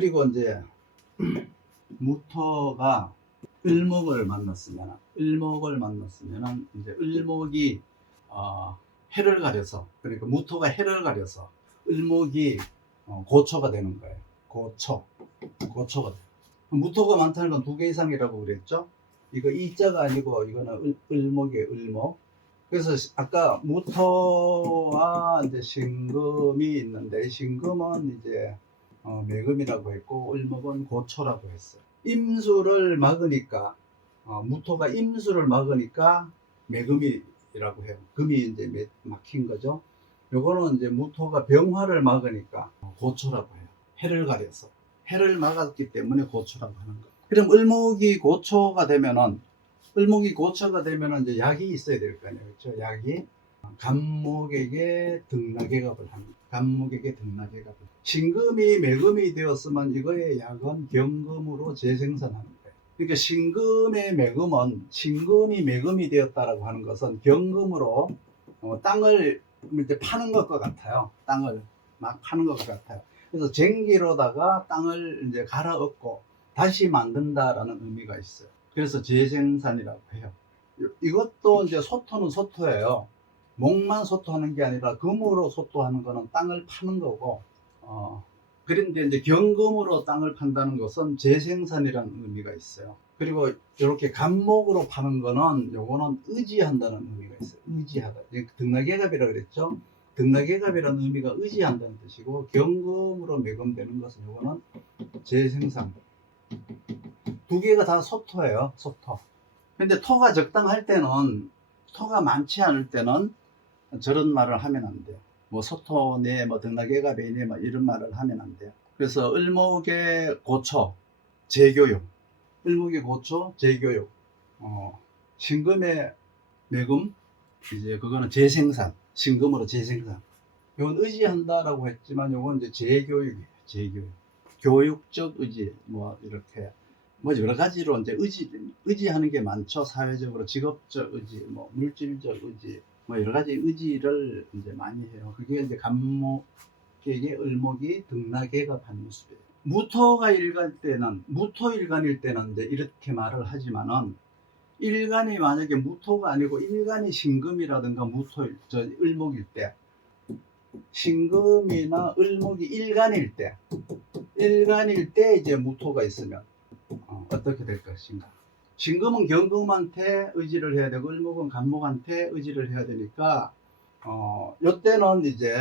그리고 이제 무토가 을목을 만났으면 이제 을목이 해를 가려서, 그러니까 무토가 해를 가려서 을목이 고초가 되는 거예요. 고초가 돼요. 무토가 많다는 건 2개 이상이라고 그랬죠. 이거 이자가 아니고 이거는 을목이에요. 을목. 그래서 아까 무토와 이제 신금이 있는데, 신금은 이제 매금이라고 했고 을목은 고초라고 했어요. 임수를 막으니까 무토가 임수를 막으니까 매금이라고 해요. 금이 이제 막힌 거죠. 요거는 이제 무토가 병화를 막으니까 고초라고 해요. 해를 가려서 해를 막았기 때문에 고초라고 하는 거예요. 그럼 을목이 고초가 되면은 이제 약이 있어야 될 거 아니에요. 그렇죠? 약이 간목에게 등락해갑을 합니다. 신금이 매금이 되었으면 이거의 약은 경금으로 재생산하는 거예요. 그러니까 신금의 매금은, 신금이 매금이 되었다라고 하는 것은 경금으로 땅을 이제 파는 것과 같아요. 땅을 막 파는 것과 같아요. 그래서 쟁기로다가 땅을 이제 갈아엎고 다시 만든다라는 의미가 있어요. 그래서 재생산이라고 해요. 이것도 이제 소토는 소토예요. 목만 소토하는 게 아니라 금으로 소토하는 거는 땅을 파는 거고, 그런데 이제 경금으로 땅을 판다는 것은 재생산이라는 의미가 있어요. 그리고 이렇게 간목으로 파는 거는, 요거는 의지한다는 의미가 있어요. 의지하다. 등락예갑이라고 그랬죠. 등락예갑이라는 의미가 의지한다는 뜻이고, 경금으로 매금되는 것은 요거는 재생산. 2개가 다 소토예요. 소토. 근데 토가 적당할 때는, 토가 많지 않을 때는 저런 말을 하면 안 돼요. 뭐 소토네, 뭐 등락예갑이네, 뭐 이런 말을 하면 안 돼요. 그래서 을목의 고초, 재교육. 을목의 고초, 재교육. 신금의 매금, 이제 그거는 재생산. 신금으로 재생산. 이건 의지한다라고 했지만, 이건 이제 재교육이에요. 재교육. 교육적 의지, 뭐 이렇게. 뭐 여러 가지로 이제 의지하는 게 많죠. 사회적으로 직업적 의지, 뭐 물질적 의지, 뭐 여러 가지 의지를 이제 많이 해요. 그게 이제 간목에게 을목이 등락예갑한 모습이에요. 무토일간일 때는 이제 이렇게 말을 하지만은, 일간이 만약에 무토가 아니고 일간이 신금이라든가 을목일 때, 신금이나 을목이 일간일 때 이제 무토가 있으면 어떻게 될 것인가. 신금은 경금한테 의지를 해야 되고, 을목은 간목한테 의지를 해야 되니까, 요때는 이제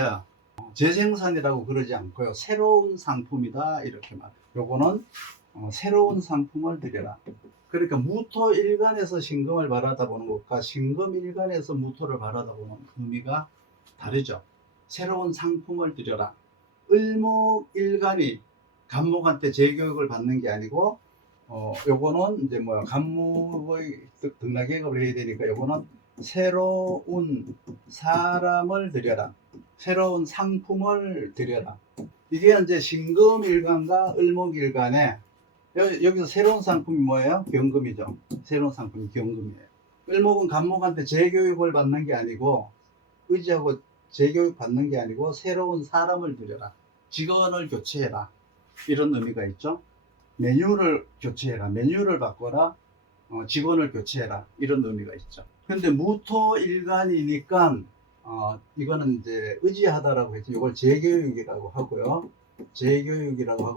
재생산이라고 그러지 않고요, 새로운 상품이다 이렇게 말. 요거는 새로운 상품을 드려라. 그러니까 무토 일간에서 신금을 바라다보는 것과 신금 일간에서 무토를 바라다보는 의미가 다르죠. 새로운 상품을 드려라. 을목 일간이 간목한테 재교육을 받는 게 아니고, 요거는 이제 뭐야, 간목의 등락예갑을 해야 되니까, 요거는 새로운 사람을 드려라. 새로운 상품을 드려라. 이게 이제 신금일간과 을목일간에, 여기서 새로운 상품이 뭐예요? 경금이죠. 새로운 상품이 경금이에요. 을목은 간목한테 재교육을 받는 게 아니고, 의지하고 재교육 받는 게 아니고, 새로운 사람을 드려라. 직원을 교체해라. 이런 의미가 있죠. 메뉴를 교체해라. 메뉴를 바꿔라. 직원을 교체해라. 이런 의미가 있죠. 근데 무토일간이니까 이거는 이제 의지하다라고 했죠. 이걸 재교육이라고 하고요.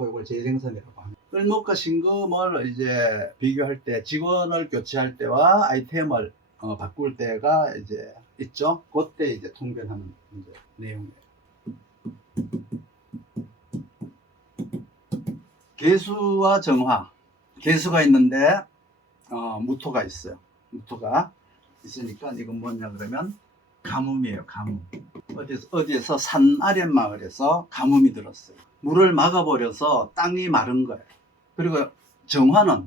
이걸 재생산이라고 합니다. 을목과 신금을 이제 비교할 때, 직원을 교체할 때와 아이템을 바꿀 때가 이제 있죠. 그때 이제 통변하는 이제 내용이에요. 개수와 정화. 개수가 있는데 무토가 있어요. 무토가 있으니까 이건 뭐냐 그러면 가뭄이에요. 가뭄. 어디에서 산 아랫 마을에서 가뭄이 들었어요. 물을 막아버려서 땅이 마른 거예요. 그리고 정화는,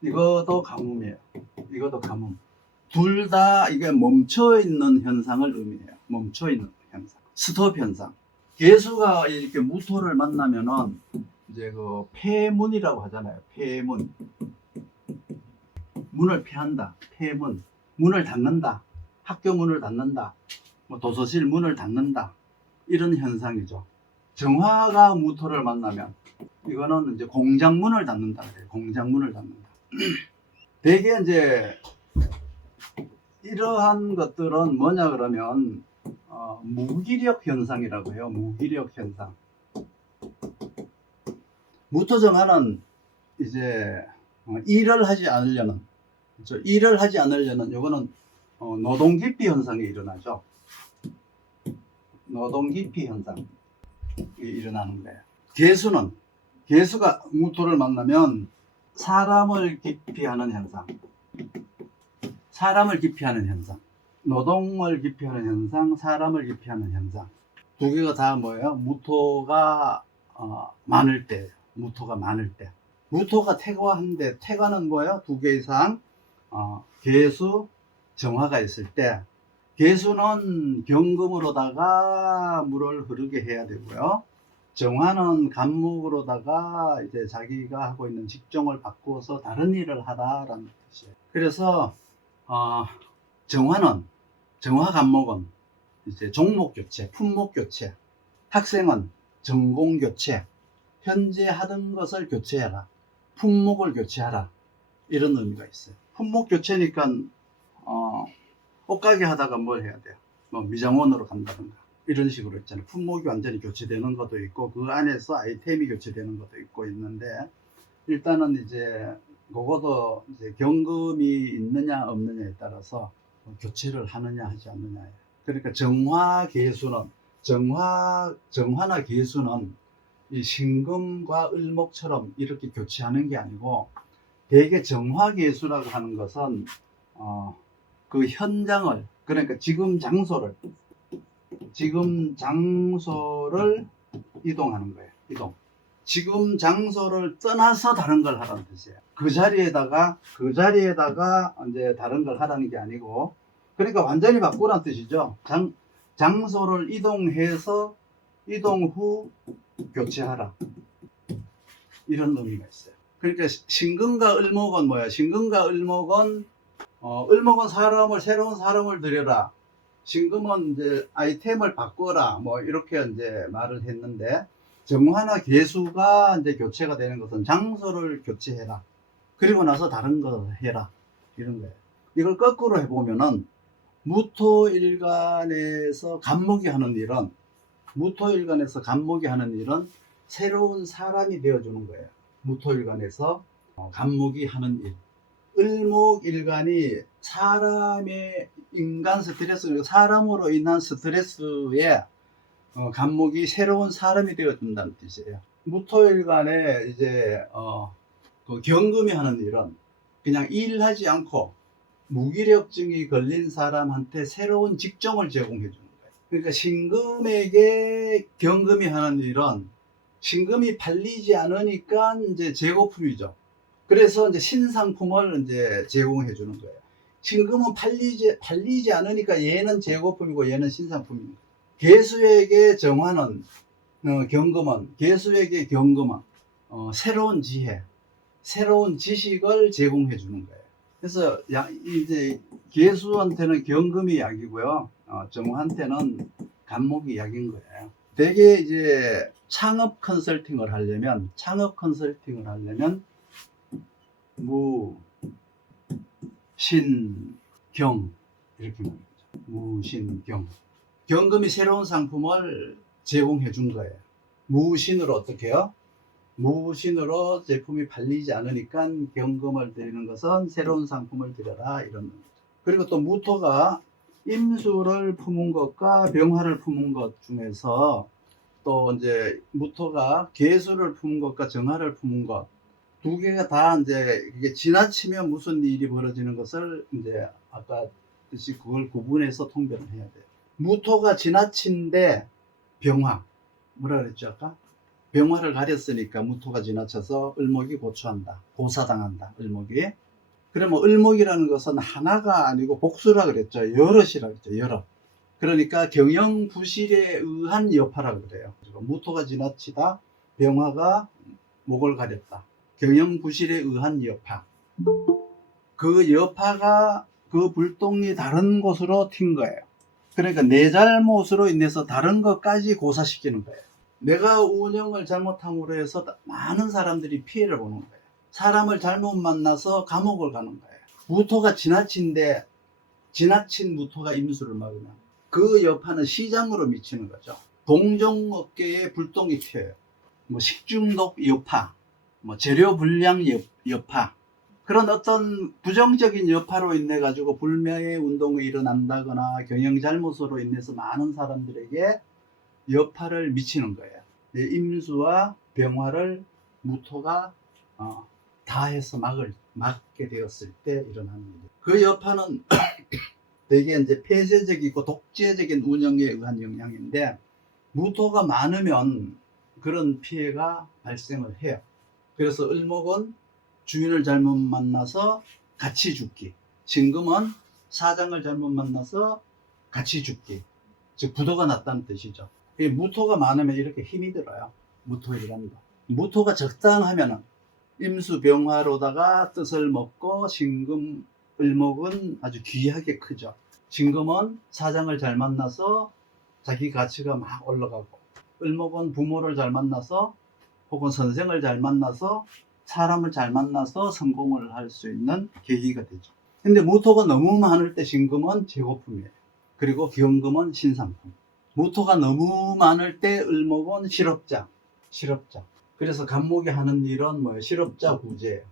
이것도 가뭄이에요. 이것도 가뭄. 둘 다 이게 멈춰 있는 현상을 의미해요. 멈춰 있는 현상. 스톱 현상. 개수가 이렇게 무토를 만나면은 이제 그 폐문이라고 하잖아요. 폐문. 문을 폐한다. 폐문. 문을 닫는다. 학교 문을 닫는다. 뭐 도서실 문을 닫는다. 이런 현상이죠. 정화가 무토를 만나면 이거는 이제 공장문을 닫는다 그래요. 공장문을 닫는다. 대개 이제 이러한 것들은 뭐냐 그러면 무기력 현상이라고 해요. 무기력 현상. 무토정화는 이제 일을 하지 않으려는, 그렇죠? 일을 하지 않으려는 요거는 노동기피 현상이 일어나죠. 노동기피 현상이 일어나는 거예요. 개수가 무토를 만나면 사람을 기피하는 현상, 사람을 기피하는 현상, 노동을 기피하는 현상, 사람을 기피하는 현상. 두 개가 다 뭐예요? 무토가 많을 때, 무토가 많을 때. 무토가 태과한데, 태과는 뭐예요? 두 개 이상 개수, 정화가 있을 때, 개수는 경금으로다가 물을 흐르게 해야 되고요. 정화는 간목으로다가 이제 자기가 하고 있는 직종을 바꾸어서 다른 일을 하다라는 뜻이에요. 그래서 정화 간목은 이제 종목 교체, 품목 교체, 학생은 전공 교체, 현재 하던 것을 교체해라, 품목을 교체하라, 이런 의미가 있어요. 품목 교체니까 옷가게 하다가 뭘 해야 돼요? 뭐 미장원으로 간다든가 이런 식으로 있잖아요. 품목이 완전히 교체되는 것도 있고 그 안에서 아이템이 교체되는 것도 있고 있는데, 일단은 이제 그것도 이제 경금이 있느냐 없느냐에 따라서 교체를 하느냐 하지 않느냐예요. 그러니까 정화나 개수는 이 신금과 을목처럼 이렇게 교체하는 게 아니고, 대개 정화개수라고 하는 것은 그 현장을, 그러니까 지금 장소를 이동하는 거예요. 이동. 지금 장소를 떠나서 다른 걸 하라는 뜻이에요. 그 자리에다가 이제 다른 걸 하라는 게 아니고, 그러니까 완전히 바꾸라는 뜻이죠. 장소를 이동해서 이동 후 교체하라, 이런 의미가 있어요. 그러니까 신금과 을목은 뭐야? 신금과 을목은 을목은 새로운 사람을 들여라, 신금은 이제 아이템을 바꿔라, 뭐 이렇게 이제 말을 했는데, 정화나 개수가 이제 교체가 되는 것은 장소를 교체해라, 그리고 나서 다른 거 해라, 이런 거예요. 이걸 거꾸로 해보면은 무토일간에서 간목이 하는 일은 새로운 사람이 되어주는 거예요. 무토일간에서 간목이 하는 일. 을목일간이 인간 스트레스, 사람으로 인한 스트레스에 간목이 새로운 사람이 되어준다는 뜻이에요. 무토일간에 이제 그 경금이 하는 일은 그냥 일하지 않고 무기력증이 걸린 사람한테 새로운 직종을 제공해 주는 거예요. 그러니까 신금에게 경금이 하는 일은 신금이 팔리지 않으니까 이제 재고품이죠. 그래서 이제 신상품을 이제 제공해 주는 거예요. 신금은 팔리지 않으니까 얘는 재고품이고 얘는 신상품입니다. 개수에게 정화는 개수에게 경금은 새로운 지혜, 새로운 지식을 제공해 주는 거예요. 그래서 이제 개수한테는 경금이 약이고요, 정화한테는 간목이 약인 거예요. 되게 이제 창업 컨설팅을 하려면 무, 신, 경, 이렇게 말하죠. 무, 신, 경. 경금이 새로운 상품을 제공해 준 거예요. 무신으로 어떻게 해요? 무신으로 제품이 팔리지 않으니까 경금을 드리는 것은 새로운 상품을 드려라, 이런 거죠. 그리고 또 무토가 임수를 품은 것과 병화를 품은 것 중에서 또 이제 무토가 개수를 품은 것과 정화를 품은 것, 두 개가 다 이제 이게 지나치면 무슨 일이 벌어지는 것을 이제 아까 뜻이 그걸 구분해서 통변을 해야 돼요. 무토가 지나친데 병화, 뭐라 그랬죠 아까? 병화를 가렸으니까 무토가 지나쳐서 을목이 고초한다, 고사당한다, 을목이. 그러면 을목이라는 것은 하나가 아니고 복수라 그랬죠. 여럿이라 그랬죠. 여럿. 그러니까 경영부실에 의한 여파라고 그래요. 무토가 지나치다, 병화가 목을 가렸다. 경영부실에 의한 여파. 그 여파가 그 불똥이 다른 곳으로 튄 거예요. 그러니까 내 잘못으로 인해서 다른 것까지 고사시키는 거예요. 내가 운영을 잘못함으로 해서 많은 사람들이 피해를 보는 거예요. 사람을 잘못 만나서 감옥을 가는 거예요. 무토가 지나친데 지나친 무토가 임수를 막으면 그 여파는 시장으로 미치는 거죠. 동종업계에 불똥이 튀어요. 뭐 식중독 여파, 뭐 재료 불량 여파, 그런 어떤 부정적인 여파로 인해 가지고 불매의 운동이 일어난다거나 경영 잘못으로 인해서 많은 사람들에게 여파를 미치는 거예요. 임수와 병화를 무토가 다 해서 막게 되었을 때 일어나는 거죠. 그 여파는 되게 이제 폐쇄적이고 독재적인 운영에 의한 영향인데, 무토가 많으면 그런 피해가 발생을 해요. 그래서 을목은 주인을 잘못 만나서 같이 죽기, 진금은 사장을 잘못 만나서 같이 죽기, 즉 부도가 났다는 뜻이죠. 이 무토가 많으면 이렇게 힘이 들어요. 무토일간도. 무토가 적당하면은 임수병화로다가 뜻을 먹고 진금, 을목은 아주 귀하게 크죠. 진금은 사장을 잘 만나서 자기 가치가 막 올라가고, 을목은 부모를 잘 만나서 혹은 선생을 잘 만나서 사람을 잘 만나서 성공을 할 수 있는 계기가 되죠. 근데 무토가 너무 많을 때 진금은 재고품이에요. 그리고 경금은 신상품. 무토가 너무 많을 때 을목은 실업자. 그래서 간목이 하는 일은 뭐예요? 실업자 구제예요.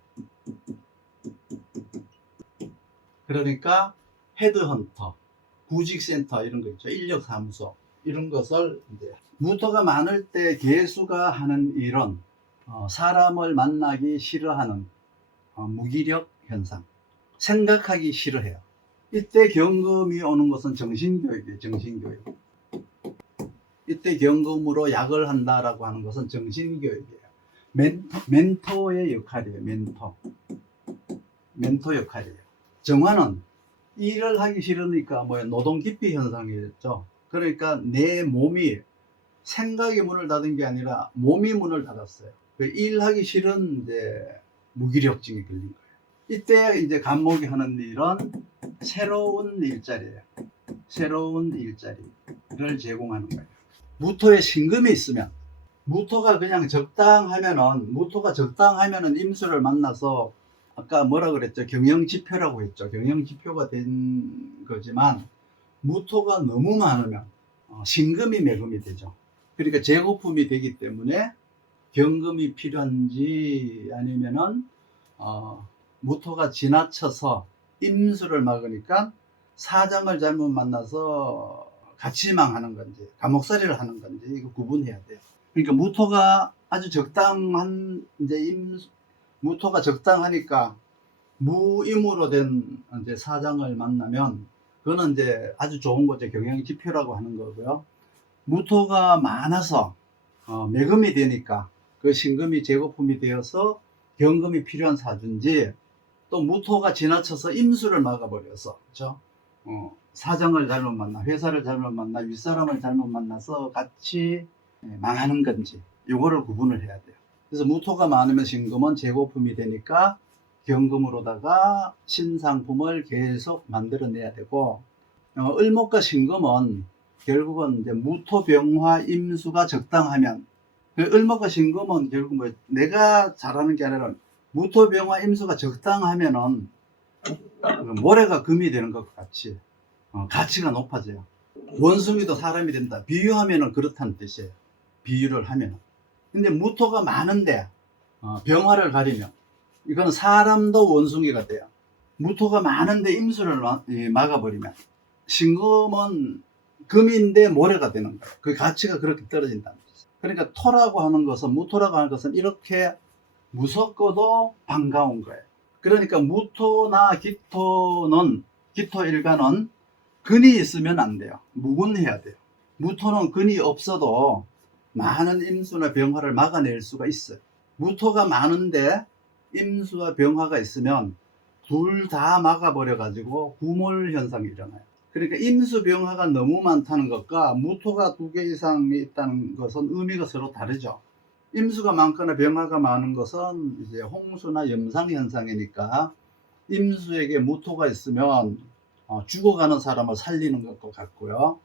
그러니까 헤드헌터, 구직센터 이런 거 있죠. 인력사무소 이런 것을 이제 무토가 많을 때 개수가 하는 일은 사람을 만나기 싫어하는 무기력 현상, 생각하기 싫어해요. 이때 경금이 오는 것은 정신교육이에요. 정신교육. 이때 경금으로 약을 한다라고 하는 것은 정신교육이에요. 멘토의 역할이에요. 멘토 역할이에요. 정화는 일을 하기 싫으니까 노동기피 현상이었죠. 그러니까 내 몸이 생각의 문을 닫은 게 아니라 몸이 문을 닫았어요. 일하기 싫은 이제 무기력증이 걸린 거예요. 이때 이제 간목이 하는 일은 새로운 일자리예요. 새로운 일자리를 제공하는 거예요. 무토에 신금이 있으면, 무토가 적당하면은 임수를 만나서 아까 뭐라 그랬죠? 경영지표라고 했죠. 경영지표가 된 거지만, 무토가 너무 많으면 신금이 매금이 되죠. 그러니까 재고품이 되기 때문에 경금이 필요한지, 아니면은 무토가 지나쳐서 임수를 막으니까 사장을 잘못 만나서 같이 망하는 건지 감옥살이를 하는 건지 이거 구분해야 돼요. 그러니까 무토가 아주 적당한 무토가 적당하니까 무임으로 된 이제 사장을 만나면 그거는 이제 아주 좋은 거죠. 경영 지표라고 하는 거고요. 무토가 많아서 매금이 되니까 그 신금이 재고품이 되어서 경금이 필요한 사주인지, 또 무토가 지나쳐서 임수를 막아버려서, 그렇죠? 사정을 잘못 만나, 회사를 잘못 만나, 윗사람을 잘못 만나서 같이 망하는 건지, 요거를 구분을 해야 돼요. 그래서 무토가 많으면 신금은 재고품이 되니까 경금으로다가 신상품을 계속 만들어내야 되고, 을목과 신금은 결국은 이제 무토병화 임수가 적당하면, 을목과 신금은 결국 내가 잘하는 게 아니라 무토병화 임수가 적당하면은 모래가 금이 되는 것과 같이 가치가 높아져요. 원숭이도 사람이 된다. 비유하면은 그렇다는 뜻이에요. 비유를 하면은. 근데 무토가 많은데 병화를 가리면 이건 사람도 원숭이가 돼요. 무토가 많은데 임수를 막아버리면 신금은 금인데 모래가 되는 거예요. 그 가치가 그렇게 떨어진다는 거죠. 그러니까 토라고 하는 것은, 무토라고 하는 것은 이렇게 무섭고도 반가운 거예요. 그러니까 무토나 기토일간은 근이 있으면 안 돼요. 무근해야 돼요. 무토는 근이 없어도 많은 임수나 병화를 막아낼 수가 있어요. 무토가 많은데 임수와 병화가 있으면 둘 다 막아버려 가지고 구몰 현상이 일어나요. 그러니까 임수병화가 너무 많다는 것과 무토가 2개 이상이 있다는 것은 의미가 서로 다르죠. 임수가 많거나 병화가 많은 것은 이제 홍수나 염상 현상이니까 임수에게 무토가 있으면 죽어가는 사람을 살리는 것과 같고요.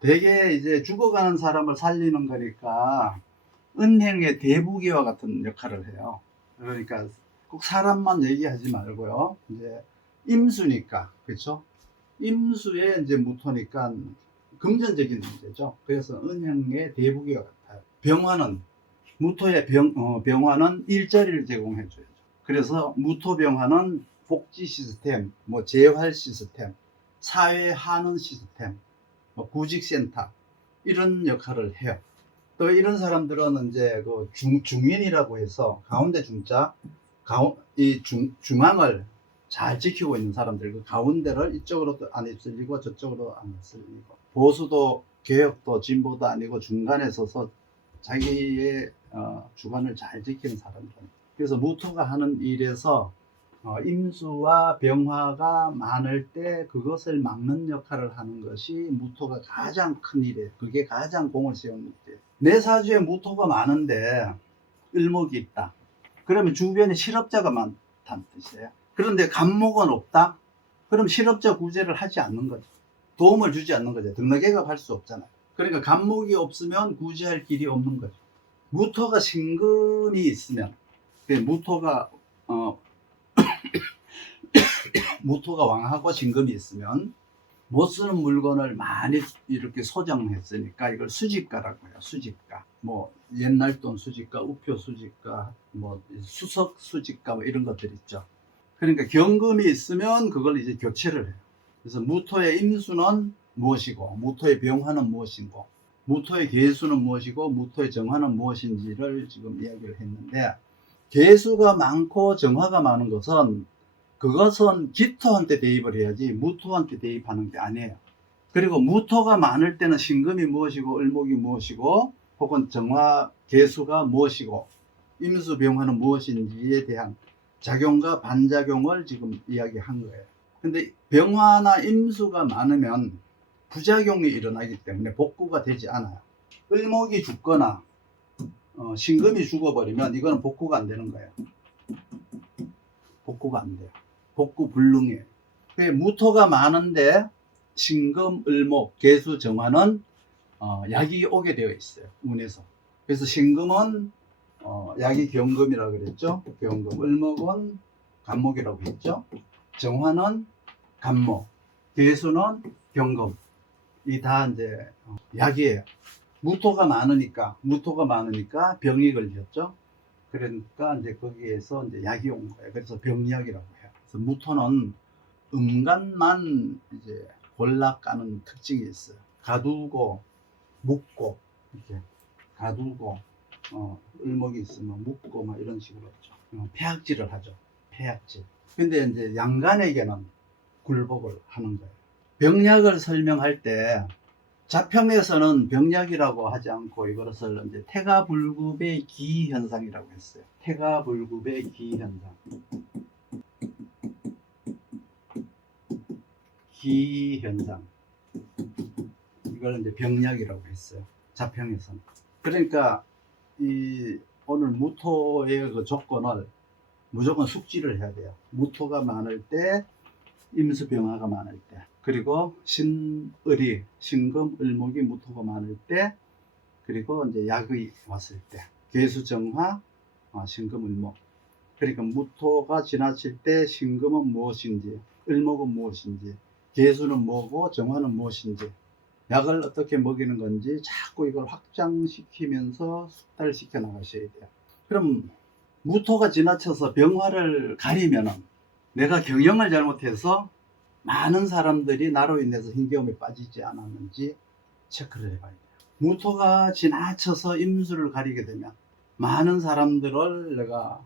되게 이제 죽어가는 사람을 살리는 거니까 은행의 대부기와 같은 역할을 해요. 그러니까 꼭 사람만 얘기하지 말고요. 이제 임수니까, 그렇죠? 임수에 이제 무토니까 금전적인 문제죠. 그래서 은행의 대부기와 같아요. 병화는 무토의 병화는 일자리를 제공해줘야죠. 그래서 무토 병화는 복지 시스템, 뭐 재활 시스템, 사회 환원 시스템, 뭐 구직센터 이런 역할을 해요. 또 이런 사람들은 이제 그 중인이라고 해서 가운데 중자, 중앙을 잘 지키고 있는 사람들, 그 가운데를 이쪽으로도 안 휩쓸리고 저쪽으로 안 휩쓸리고, 보수도 개혁도 진보도 아니고 중간에 서서 자기의 주관을 잘 지키는 사람들. 그래서 무토가 하는 일에서 임수와 병화가 많을 때 그것을 막는 역할을 하는 것이 무토가 가장 큰 일이에요. 그게 가장 공을 세우는 일이에요. 내 사주에 무토가 많은데 을목이 있다. 그러면 주변에 실업자가 많다는 뜻이에요. 그런데 간목은 없다? 그럼 실업자 구제를 하지 않는 거죠. 도움을 주지 않는 거죠. 등락개가 할 수 없잖아요. 그러니까 간목이 없으면 구제할 길이 없는 거죠. 무토가 신금이 있으면, 무토가 무토가 왕하고 신금이 있으면 못 쓰는 물건을 많이 이렇게 소장했으니까 이걸 수집가라고 해요. 수집가. 뭐 옛날 돈 수집가, 우표 수집가, 뭐 수석 수집가, 뭐 이런 것들 있죠. 그러니까 경금이 있으면 그걸 이제 교체를 해요. 그래서 무토의 임수는 무엇이고, 무토의 병화는 무엇이고, 무토의 계수는 무엇이고, 무토의 정화는 무엇인지를 지금 이야기를 했는데, 계수가 많고 정화가 많은 것은 그것은 기토한테 대입을 해야지 무토한테 대입하는 게 아니에요. 그리고 무토가 많을 때는 신금이 무엇이고 을목이 무엇이고 혹은 정화 계수가 무엇이고 임수 병화는 무엇인지에 대한 작용과 반작용을 지금 이야기한 거예요. 근데 병화나 임수가 많으면 부작용이 일어나기 때문에 복구가 되지 않아요. 을목이 죽거나 신금이 죽어버리면 이거는 복구가 안 되는 거예요. 복구가 안 돼요. 복구 불능이에요. 무토가 많은데 신금, 을목, 계수, 정화는 약이 오게 되어 있어요. 운에서. 그래서 신금은 약이 경금이라고 그랬죠. 경금. 을목은 간목이라고 했죠. 정화는 간목, 계수는 경금. 이 다 이제 약이에요. 무토가 많으니까 병이 걸렸죠. 그러니까 이제 거기에서 이제 약이 온 거예요. 그래서 병약이라고 해요. 그래서 무토는 음간만 이제 골라 까는 특징이 있어요. 가두고 묶고 이렇게 가두고 을목이 있으면 묶고 막 이런 식으로 했죠. 폐악질을 하죠. 폐악질. 근데 이제 양간에게는 굴복을 하는 거예요. 병약을 설명할 때 자평에서는 병약이라고 하지 않고 이것을 이제 태가불급의 기현상이라고 했어요. 태가불급의 기현상. 기현상. 이걸 이제 병약이라고 했어요. 자평에서는. 그러니까 오늘 무토의 그 조건을 무조건 숙지를 해야 돼요. 무토가 많을 때, 임수병화가 많을 때, 그리고 신을이, 신금, 을목이 무토가 많을 때, 그리고 이제 약이 왔을 때, 계수정화, 신금, 을목. 그러니까 무토가 지나칠 때 신금은 무엇인지, 을목은 무엇인지, 계수는 뭐고 정화는 무엇인지, 약을 어떻게 먹이는 건지 자꾸 이걸 확장시키면서 숙달시켜 나가셔야 돼요. 그럼 무토가 지나쳐서 병화를 가리면은 내가 경영을 잘못해서 많은 사람들이 나로 인해서 힘겨움에 빠지지 않았는지 체크를 해봐야 돼요. 무토가 지나쳐서 임수를 가리게 되면 많은 사람들을 내가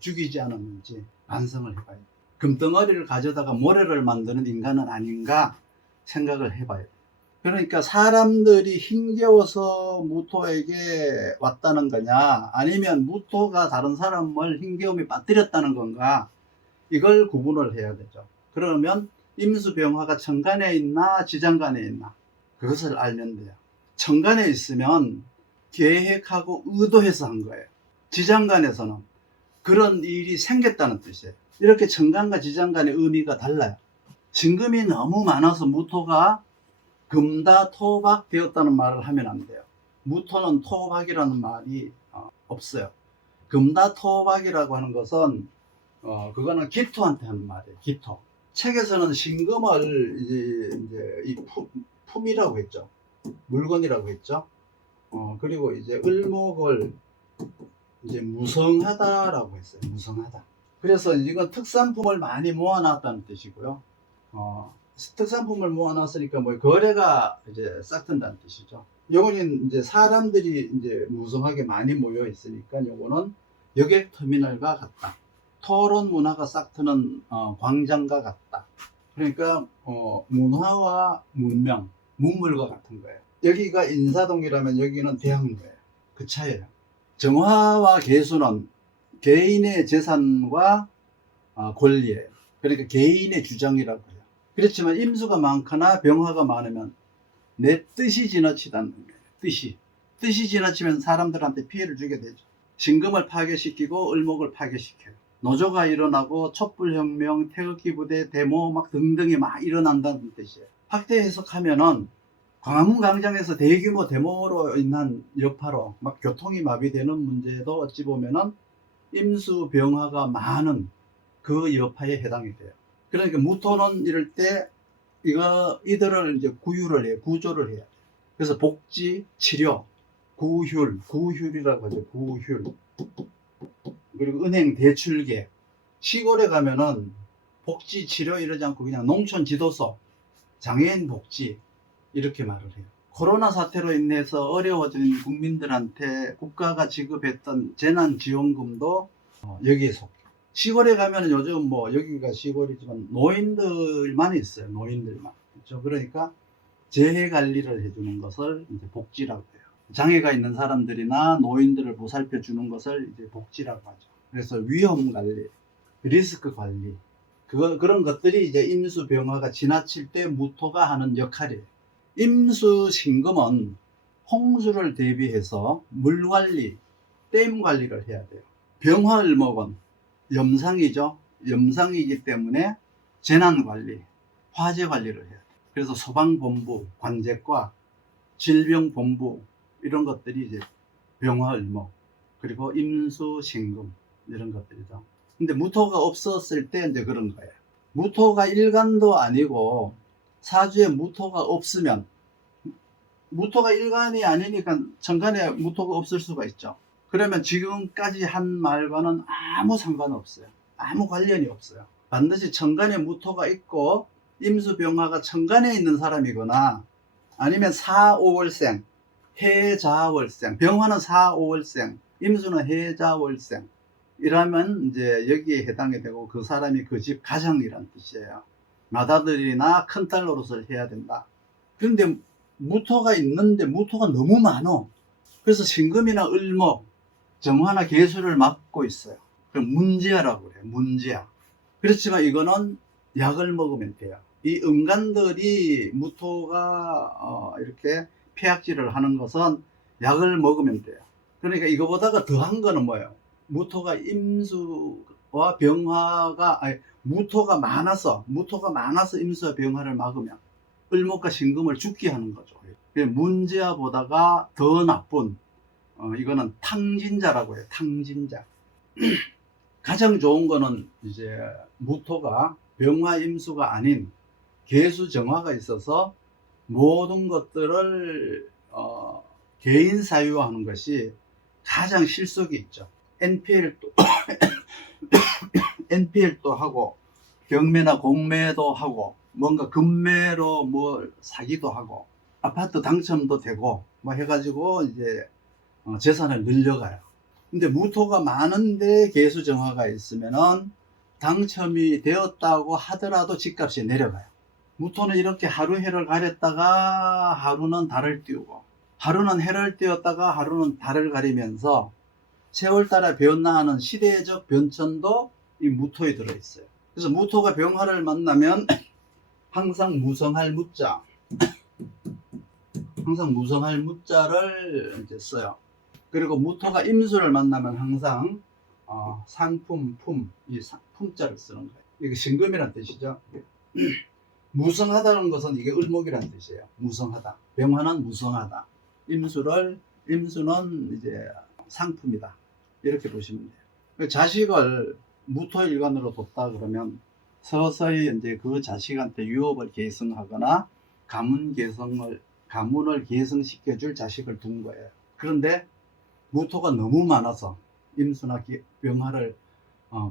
죽이지 않았는지 반성을 해봐야 돼요. 금덩어리를 가져다가 모래를 만드는 인간은 아닌가 생각을 해봐야 돼요. 그러니까 사람들이 힘겨워서 무토에게 왔다는 거냐, 아니면 무토가 다른 사람을 힘겨움에 빠뜨렸다는 건가, 이걸 구분을 해야 되죠. 그러면 임수병화가 천간에 있나 지장간에 있나 그것을 알면 돼요. 천간에 있으면 계획하고 의도해서 한 거예요. 지장간에서는 그런 일이 생겼다는 뜻이에요. 이렇게 천간과 지장간의 의미가 달라요. 진금이 너무 많아서 무토가 금다 토박 되었다는 말을 하면 안 돼요. 무토는 토박이라는 말이 없어요. 금다 토박이라고 하는 것은 그거는 기토한테 하는 말이에요. 기토. 책에서는 신금을 이제 이 품이라고 했죠. 물건이라고 했죠. 그리고 이제 을목을 이제 무성하다라고 했어요. 무성하다. 그래서 이건 특산품을 많이 모아놨다는 뜻이고요. 특산품을 모아놨으니까 뭐 거래가 이제 싹튼다는 뜻이죠. 요거는 이제 사람들이 이제 무성하게 많이 모여 있으니까 요거는 여객 터미널과 같다. 토론 문화가 싹트는 광장과 같다. 그러니까 문화와 문명, 문물과 같은 거예요. 여기가 인사동이라면 여기는 대학로예요. 그 차이예요. 정화와 계수는 개인의 재산과 권리예요. 그러니까 개인의 주장이라고 해요. 그렇지만 임수가 많거나 병화가 많으면 내 뜻이 지나치다는 거예요. 뜻이 지나치면 사람들한테 피해를 주게 되죠. 신금을 파괴시키고 을목을 파괴시켜요. 노조가 일어나고 촛불혁명, 태극기 부대, 데모 막 등등이 막 일어난다는 뜻이에요. 확대 해석하면은 광화문 광장에서 대규모 데모로 인한 여파로 막 교통이 마비되는 문제도 어찌 보면은 임수 병화가 많은 그 여파에 해당이 돼요. 그러니까 무토는 이럴 때 이들을 이제 구휼을 해요. 구조를 해야 돼요. 그래서 복지, 치료, 구휼이라고 하죠. 구휼. 그리고 은행 대출계. 시골에 가면은 복지, 치료 이러지 않고 그냥 농촌 지도소, 장애인 복지 이렇게 말을 해요. 코로나 사태로 인해서 어려워진 국민들한테 국가가 지급했던 재난지원금도 여기에 속해요. 시골에 가면 요즘 뭐 여기가 시골이지만 노인들만 있어요. 노인들만. 그렇죠? 그러니까 재해 관리를 해주는 것을 이제 복지라고 해요. 장애가 있는 사람들이나 노인들을 보살펴 주는 것을 이제 복지라고 하죠. 그래서 위험 관리, 리스크 관리, 그런 것들이 이제 임수 병화가 지나칠 때 무토가 하는 역할이에요. 임수 신금은 홍수를 대비해서 물 관리, 댐 관리를 해야 돼요. 병화 을목은 염상이죠. 염상이기 때문에 재난 관리, 화재 관리를 해야 돼요. 그래서 소방본부, 관제과, 질병본부 이런 것들이 이제 병화 을목, 그리고 임수 신금 이런 것들이죠. 근데 무토가 없었을 때 이제 그런 거예요. 무토가 일간도 아니고 사주에 무토가 없으면, 무토가 일간이 아니니까 천간에 무토가 없을 수가 있죠. 그러면 지금까지 한 말과는 아무 상관없어요. 아무 관련이 없어요. 반드시 천간에 무토가 있고 임수병화가 천간에 있는 사람이거나 아니면 4, 5월생, 해자월생, 병화는 4, 5월생, 임수는 해자월생 이라면 이제 여기에 해당이 되고 그 사람이 그 집 가장이란 뜻이에요. 맏아들이나 큰딸 노릇을 해야 된다. 그런데 무토가 있는데 무토가 너무 많어. 그래서 신금이나 을목, 정화나 계수를 맡고 있어요. 그럼 문제아라고 그래요. 문제아. 그렇지만 이거는 약을 먹으면 돼요. 이 음간들이 무토가 이렇게 폐악질을 하는 것은 약을 먹으면 돼요. 그러니까 이거보다가 더한 거는 뭐예요? 무토가 임수와 병화가 무토가 많아서 임수와 병화를 막으면 을목과 신금을 죽게 하는 거죠. 문제아보다가 더 나쁜 이거는 탕진자라고 해요. 탕진자. 가장 좋은 거는 이제 무토가 병화 임수가 아닌 계수 정화가 있어서 모든 것들을 개인 사유화하는 것이 가장 실속이 있죠. NPL도 NPL도 하고 경매나 공매도 하고 뭔가 금매로 뭐 사기도 하고 아파트 당첨도 되고 뭐 해가지고 이제 재산을 늘려가요. 근데 무토가 많은데 계수 정화가 있으면은 당첨이 되었다고 하더라도 집값이 내려가요. 무토는 이렇게 하루 해를 가렸다가 하루는 달을 띄우고 하루는 해를 띄웠다가 하루는 달을 가리면서 세월 따라 변나 하는 시대적 변천도 이 무토에 들어있어요. 그래서 무토가 병화를 만나면 항상 무성할 무자, 항상 무성할 무자를 이제 써요. 그리고 무토가 임수를 만나면 항상 상품, 품, 이 품자를 쓰는 거예요. 이게 신금이란 뜻이죠. 무성하다는 것은 이게 을목이라는 뜻이에요. 무성하다. 병화는 무성하다. 임수는 이제 상품이다. 이렇게 보시면 돼요. 자식을 무토일간으로 뒀다 그러면 서서히 이제 그 자식한테 유업을 계승하거나 가문을 계승시켜줄 자식을 둔 거예요. 그런데 무토가 너무 많아서 임수나 병화를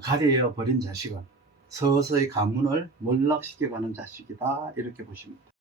가려져 버린 자식은 서서히 가문을 몰락시켜가는 자식이다. 이렇게 보시면 돼요.